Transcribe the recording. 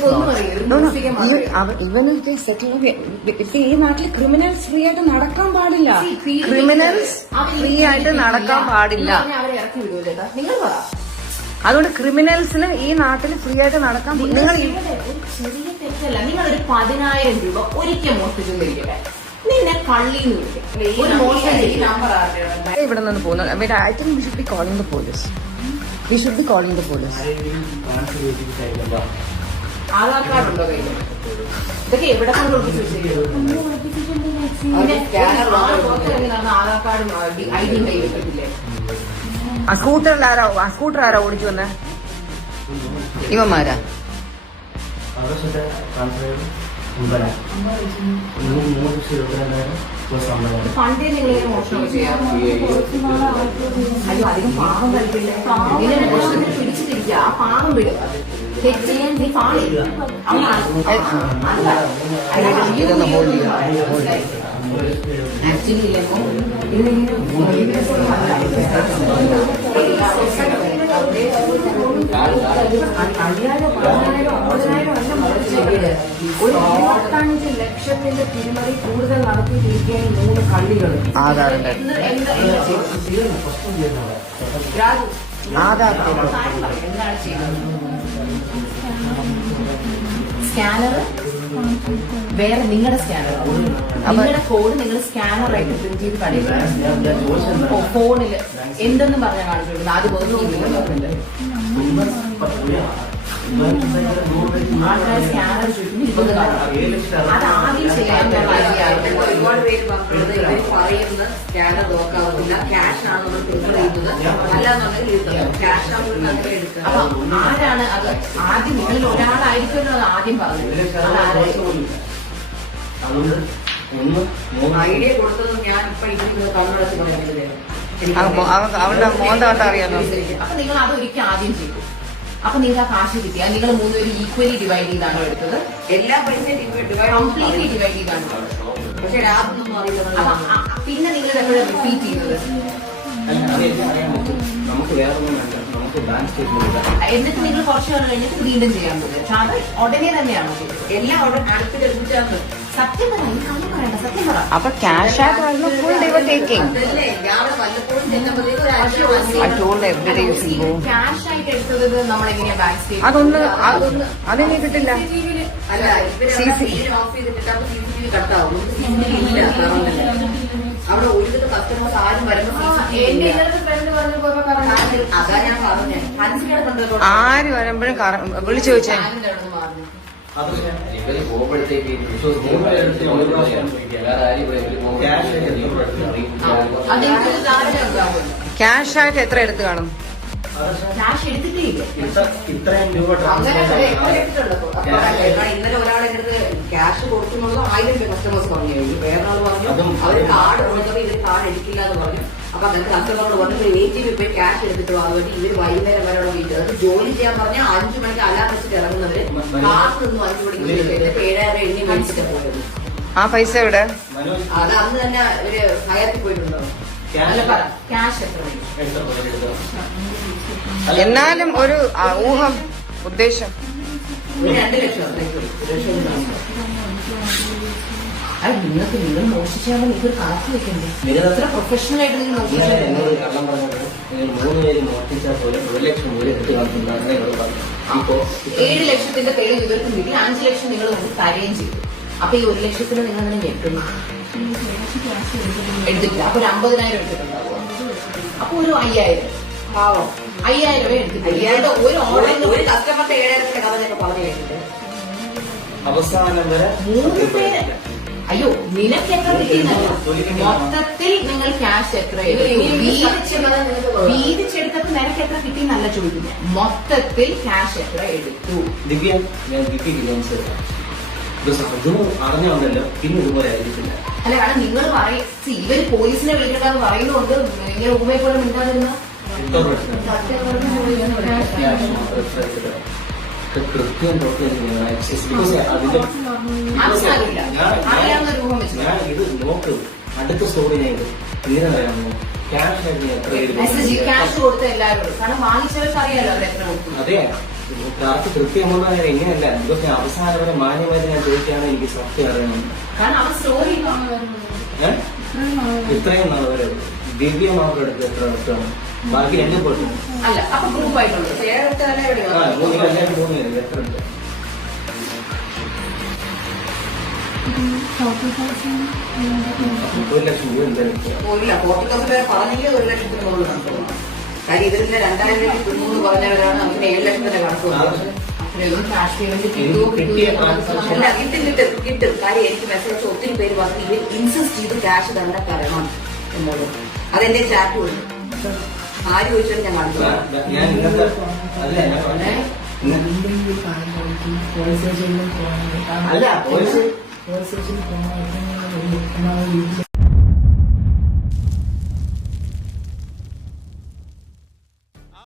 ഒന്നും അറിയില്ല ഒരു No, no. മ്യൂസിയം മാത്രമേ ഈ- അവ- ഇവന് ഇത് settle ആക്കി- ഇപ്പൊ ഈ നാട്ടിൽ ക്രിമിനൽസ് ഫ്രീ ആയിട്ട് നടക്കാൻ പാടില്ല ക്രിമിനൽസ് ഫ്രീ ആയിട്ട് നടക്കാൻ പാടില്ല അതുകൊണ്ട് ക്രിമിനൽസിന് ഈ നാട്ടിൽ ഫ്രീ ആയിട്ട് നടക്കാൻ നിങ്ങൾ ഒരു ചെറിയ തെറ്റല്ല നിങ്ങൾ ഒരു പതിനായിരം രൂപ ഒരിക്കൽ മോഷ്ടിച്ചു നിന്നെ പള്ളി ഇവിടെ നിന്ന് പോകുന്നത് I think we should be calling the police we should be calling the police Aadhaar card ഉണ്ടോ കയ്യിൽ ഇതൊക്കെ എവിടെ കൊണ്ട് ഒളിപ്പിച്ച് വെച്ചിരിക്കുന്നത്? ആധാർ കാർഡും ഐ ഡി കയ്യിൽ വെക്കത്തില്ലേ ആ സ്കൂട്ടറിൽ ആരാ ആ സ്കൂട്ടർ ആരാ ഓടിച്ചു വന്നേ? ഇവന്മാരാ? പണ്ടേ നിങ്ങൾ മോഷണം ചെയ്യാം. അയ്യോ അധികം പാവം കളിക്കില്ലേ? മോഷണത്തിന് പിടിച്ചിട്ടിരിക്കുക. ആ പാവം വിടുക ഒരു ഇരുപത്തഞ്ച് ലക്ഷത്തിന്റെ തിരിമറി കൂടുതൽ നടത്തിയിട്ടിരിക്കുകയാണ് ഈ മൂന്ന് കള്ളികൾ ആധാറിന്റെ ആധാർ എന്താണ് ചെയ്യുന്നത് സ്കാനർ? വേറെ നിങ്ങളുടെ സ്കാനർ. നിങ്ങളുടെ കോഡ് നിങ്ങൾ സ്കാനറായിട്ട് പ്രിന്റ് ചെയ്ത് കടയിൽ ഫോണിൽ എന്തെന്ന് പറഞ്ഞാൽ കാണിച്ചു കൊടുക്കുന്നത് അത് ബോധിക്കുന്നില്ല സ്കാനർ നോക്കാവുന്നില്ല ക്യാഷ് ക്യാഷ് അപ്പൊ ആരാണ് അത് ആദ്യം നിങ്ങളിൽ ഒരാളായിരിക്കുമല്ലോ ആദ്യം പറഞ്ഞത് അതുകൊണ്ട് ഒന്ന് ഐഡിയ കൊടുത്തത് ഞാൻ ഇപ്പൊ ഇരിക്കുന്നത് കണ്ണടച്ച് പറയുന്നത് അവളുടെ മോന്ത കണ്ട അറിയാലോ അപ്പൊ നിങ്ങൾ അത് ആദ്യം ചെയ്തു അപ്പൊ നിങ്ങൾക്ക് ആ കാശ് കിട്ടിയാൽ നിങ്ങൾ മൂന്നുപേരും ഈക്വലി ഡിവൈഡ് ചെയ്താണോ എടുത്തത്? എല്ലാ പൈസയും കംപ്ലീറ്റ്ലി ഡിവൈഡ് ചെയ്താണ്? പിന്നെ നിങ്ങൾ എപ്പോഴും റിപ്പീറ്റ് ചെയ്യുന്നത്? എന്നിട്ട് നിങ്ങൾ കുറച്ച് കഴിഞ്ഞിട്ട് വീണ്ടും ചെയ്യാൻ പറ്റും അത് ഉടനെ തന്നെയാണോ എല്ലാം അവിടെ അടുപ്പിച്ചെടുപ്പിച്ചാണ് അപ്പൊ ക്യാഷ് ആപ്പ് ആയിരുന്നു ഫുൾ ഡേ ടേക്കിംഗ് എങ്ങനെയാ ബാങ്ക് അതൊന്ന് അതൊന്ന് കിട്ടില്ല? C C. അവിടെ ഒരുവിധ കസ്റ്റമേഴ്സ് ആരും വരുമ്പോൾ വരുമ്പോഴും വിളിച്ചു ചോദിച്ചേ. ഇവർ പോകുമ്പോഴത്തേക്ക് ക്യാഷ് ആയിട്ട് എത്ര എടുത്ത് കാണും? ഇത്രയും രൂപ ഇന്നലെ ഒരാളെ അടുത്ത് ക്യാഷ് കൊടുക്കുന്നുള്ള ആയിരം രൂപ കസ്റ്റമേഴ്സ് പറഞ്ഞു. കഴിഞ്ഞു വേറെ ആൾ പറഞ്ഞു അവർ അവർ കാർഡ് കൊടുത്തത് ഇത് കാർഡ് എടുക്കില്ല എന്ന് പറഞ്ഞു. അപ്പൊ അങ്ങനെ കസ്റ്റമറോട് പറഞ്ഞു എയ്റ്റി രൂപ ക്യാഷ് എടുത്തിട്ട് വാ വേണ്ടി ഇവർ വൈകുന്നേരം വരെയുള്ള വീട്ടിൽ അത് ജോലി ചെയ്യാൻ പറഞ്ഞാൽ അഞ്ചു മണിക്ക് അലാം വെച്ചിട്ട് ഇറങ്ങുന്നവര് കാർഡ് നിന്നും അഞ്ചു മണിക്ക് ഏഴായിരം എണ്ണി മേടിച്ചിട്ട് പോയത്. ആ പൈസ എവിടെ? അത് അന്ന് തന്നെ ഒരു ഹയത്തിൽ പോയിട്ടുണ്ടോ. എന്നാലും ഒരു ഊഹം ഉദ്ദേശം. രണ്ട് ലക്ഷം അത് നിങ്ങൾക്ക് നിങ്ങൾ മോഷിച്ചാൽ നിങ്ങൾക്ക് ഒരു കണക്ക് വെക്കണ്ടേ നിങ്ങൾ അത്ര പ്രൊഫഷണൽ ആയിട്ട് നിങ്ങൾ മോഷിച്ചാൽ എന്നോട് കള്ളം പറഞ്ഞത്? നിങ്ങൾ മൂന്ന് പേര് മോഷ്ടിച്ചാൽ പോലും ഒരു ലക്ഷം എന്നോട് ഏഴ് ലക്ഷത്തിന്റെ പേര് ഇവർക്ക് കിട്ടി. അഞ്ച് ലക്ഷം നിങ്ങൾ കൊണ്ട് തരുകയും ചെയ്തു. അപ്പൊ ഈ ഒരു ലക്ഷത്തിന് നിങ്ങൾ അങ്ങനെ ഞെട്ടുന്നു എടുത്തിട്ടില്ല. അപ്പൊ ഒരു അമ്പതിനായിരം എടുത്തിട്ടുണ്ടാവുക അപ്പൊ ഒരു അയ്യായിരം. പാവം. അയ്യായിരം രൂപ എടുത്തിട്ട് അയ്യായിരം. ഒരു ഓൺലൈൻ ഒരു കസ്റ്റമറിന്റെ ഏഴായിരത്തിന്റെ കഥ ഞാൻ പറഞ്ഞു കേട്ടിട്ട് അവസാനം വരെ മൂന്ന് പേര്. അയ്യോ നിനക്ക് എത്ര കിട്ടിയെന്നല്ല മൊത്തത്തിൽ നിങ്ങൾ ക്യാഷ് എത്ര വീതിച്ചെടുത്തപ്പോ നിനക്ക് എത്ര കിട്ടിയെന്നല്ല ചോദിക്കുന്നത് മൊത്തത്തിൽ ക്യാഷ് എത്ര എടുത്തു? ദിവ്യ ഞാൻ ദിവ്യക്ക് അതും പിന്നെ ഇതുപോലെ ആയിരിക്കില്ല. അല്ല കാരണം നിങ്ങൾ പറയും. ഇവർ പോലീസിനെ വിളിക്കണ്ടെന്ന് പറയുന്നുണ്ട്. ഇങ്ങനെ ഉപമയെ പോലെ കൃത്യം തൊട്ട്. ഞാൻ- ഇത് നോക്കും. അടുത്ത സ്റ്റോറി ഞാൻ ഇത് തീരെ വരാമോ ക്യാഷ് അതെ. കാർക്ക് കൃത്യമുള്ള എങ്ങനെയല്ല ഇതൊക്കെ അവസാനം വരെ മാന്യമായിട്ട് ഞാൻ ചോദിക്കാണ് എനിക്ക് സത്യം അറിയണം. ഇത്രയും നാൾ വരെ. ദിവ്യ മാത്രം എടുത്ത് എത്ര വർഷമാണ് ബാക്കി രണ്ടും പോയിട്ടു അല്ല അപ്പൊ ഗ്രൂപ്പ് ആയിട്ടുണ്ട് ഒരു ലക്ഷം രൂപ എന്തായാലും പറഞ്ഞെങ്കിൽ ഒരു ലക്ഷത്തിന് മുകളിൽ നമുക്ക് കാര്യം ഇതിന്റെ രണ്ടായിരം രൂപ കിട്ടുന്നു പറഞ്ഞവരാണ് നമുക്ക് ഏഴ് ലക്ഷത്തിന്റെ കണക്ക് അല്ല കിട്ടും കിട്ടും കിട്ടും. കാര്യം എനിക്ക് മെസ്സേജ് ഒത്തിരി പേര് പറഞ്ഞു ഇൻസിസ്റ്റ് ചെയ്ത് ക്യാഷ് തന്നെ തരണം എന്നുള്ളത്. അതെന്റെ ചാറ്റ് ഉണ്ട് ആര് ചോദിച്ചാലും ഞാൻ കാണിച്ചു. ഞാൻ- ഇന്നത്തെ അല്ല ഞാൻ പറഞ്ഞേ ഇന്ന് അല്ല പോലീസ്